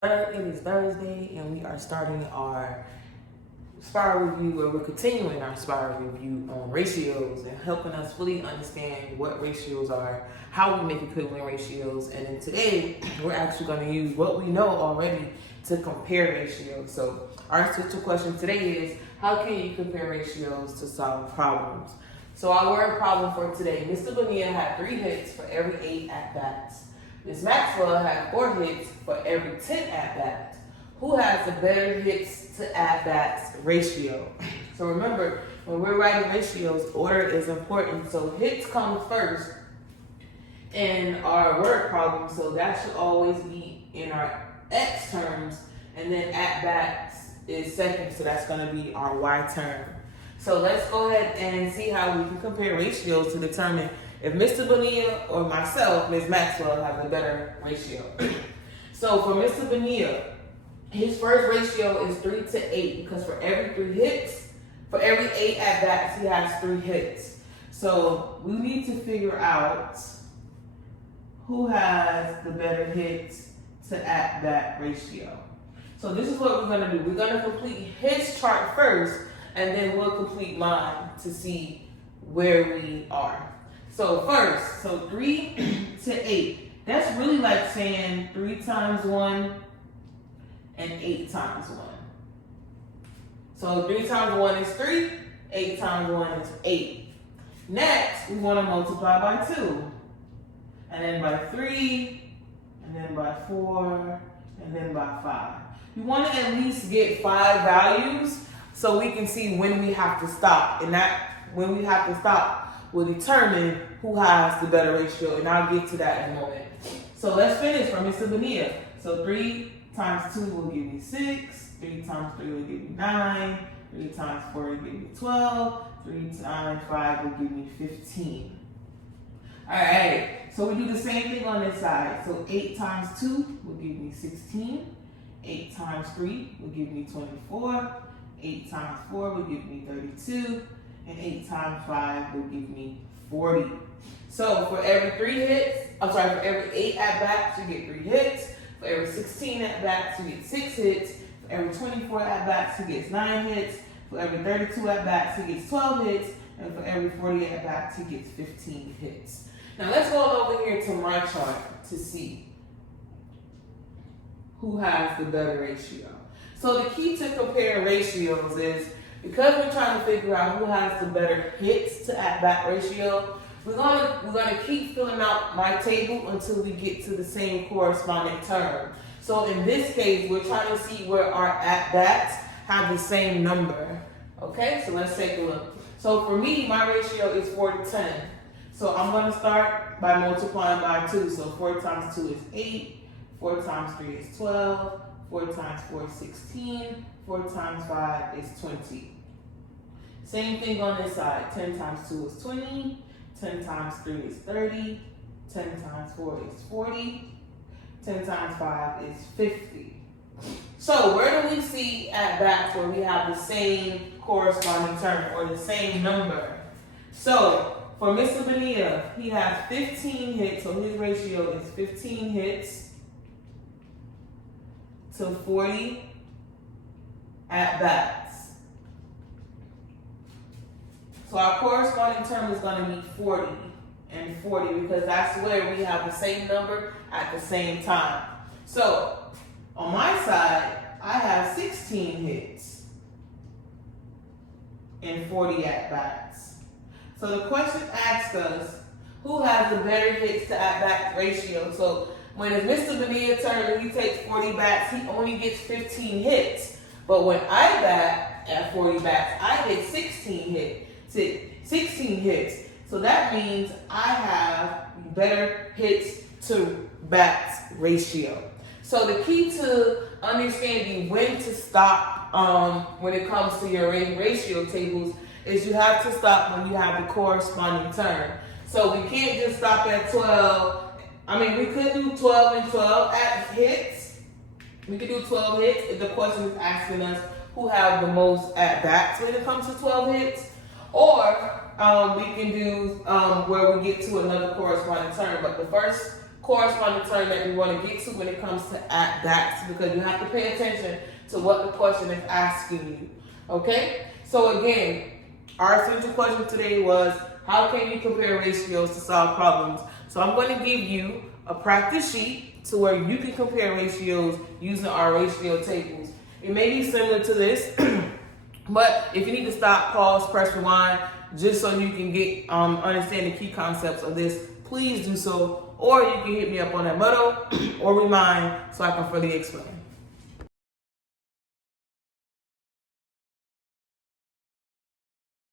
It is Thursday, and we are starting our spiral review, where we're continuing our spiral review on ratios and helping us fully understand what ratios are, how we make equivalent ratios, and then today we're actually going to use what we know already to compare ratios. So our essential question today is, how can you compare ratios to solve problems? So our word problem for today: Mr. Bonilla had 3 hits for every 8 at-bats. Ms. Maxwell had 4 hits for every 10 at-bats. Who has the better hits to at-bats ratio? So remember, when we're writing ratios, order is important. So hits come first in our word problem, so that should always be in our X terms, and then at-bats is second, so that's going to be our Y term. So let's go ahead and see how we can compare ratios to determine if Mr. Bonilla or myself, Ms. Maxwell, have a better ratio. So for Mr. Bonilla, his first ratio is 3 to 8, because for every 3 hits, for every 8 at-bats, he has 3 hits. So we need to figure out who has the better hits to at-bat ratio. So this is what we're going to do. We're going to complete his chart first, and then we'll complete mine to see where we are. So first, 3 to 8. That's really like saying 3 times 1 and 8 times 1. So 3 times 1 is 3, 8 times 1 is 8. Next, we want to multiply by 2. And then by 3, and then by 4, and then by 5. You want to at least get 5 values so we can see when we have to stop. And that, when we have to stop, will determine who has the better ratio, and I'll get to that in a moment. So let's finish for Mr. Bonilla. So 3 times 2 will give me 6, 3 times 3 will give me 9, 3 times 4 will give me 12, 3 times 5 will give me 15. Alright, so we do the same thing on this side. So 8 times 2 will give me 16, 8 times 3 will give me 24, 8 times 4 will give me 32, and 8 times 5 will give me 40. So for every 3 hits, for every 8 at-bats, you get 3 hits. For every 16 at-bats, you get 6 hits. For every 24 at-bats, he gets 9 hits. For every 32 at-bats, he gets 12 hits. And for every 40 at-bats, he gets 15 hits. Now let's go over here to my chart to see who has the better ratio. So the key to comparing ratios is, because we're trying to figure out who has the better hits to at-bat ratio, we're gonna keep filling out my table until we get to the same corresponding term. So in this case, we're trying to see where our at-bats have the same number. Okay, so let's take a look. So for me, my ratio is 4 to 10. So I'm gonna start by multiplying by 2. So 4 times 2 is 8, 4 times 3 is 12, 4 times 4 is 16, 4 times 5 is 20. Same thing on this side. 10 times 2 is 20, 10 times 3 is 30, 10 times 4 is 40, 10 times 5 is 50. So where do we see at-bats where we have the same corresponding term or the same number? So for Mr. Bonilla, he has 15 hits, so his ratio is 15 hits to 40 at-bats. So our corresponding term is going to be 40 and 40, because that's where we have the same number at the same time. So on my side, I have 16 hits and 40 at-bats. So the question asks us, who has the better hits to at-bat ratio? So when it's Mr. Bonilla's turn and he takes 40 bats, he only gets 15 hits. But when I bat at 40 bats, I get 16 hits. So that means I have better hits to bats ratio. So the key to understanding when to stop when it comes to your ratio tables is you have to stop when you have the corresponding term. So we can't just stop at 12. I mean, we could do 12 and 12 at hits. We could do 12 hits if the question is asking us who have the most at-bats when it comes to 12 hits. Or we can do where we get to another corresponding term. But the first corresponding term that we want to get to when it comes to DAX, because you have to pay attention to what the question is asking you. Okay? So again, our essential question today was, how can you compare ratios to solve problems? So I'm going to give you a practice sheet to where you can compare ratios using our ratio tables. It may be similar to this, but if you need to stop, pause, press rewind, just so you can get understand the key concepts of this, please do so. Or you can hit me up on that Moodle or Remind so I can further explain.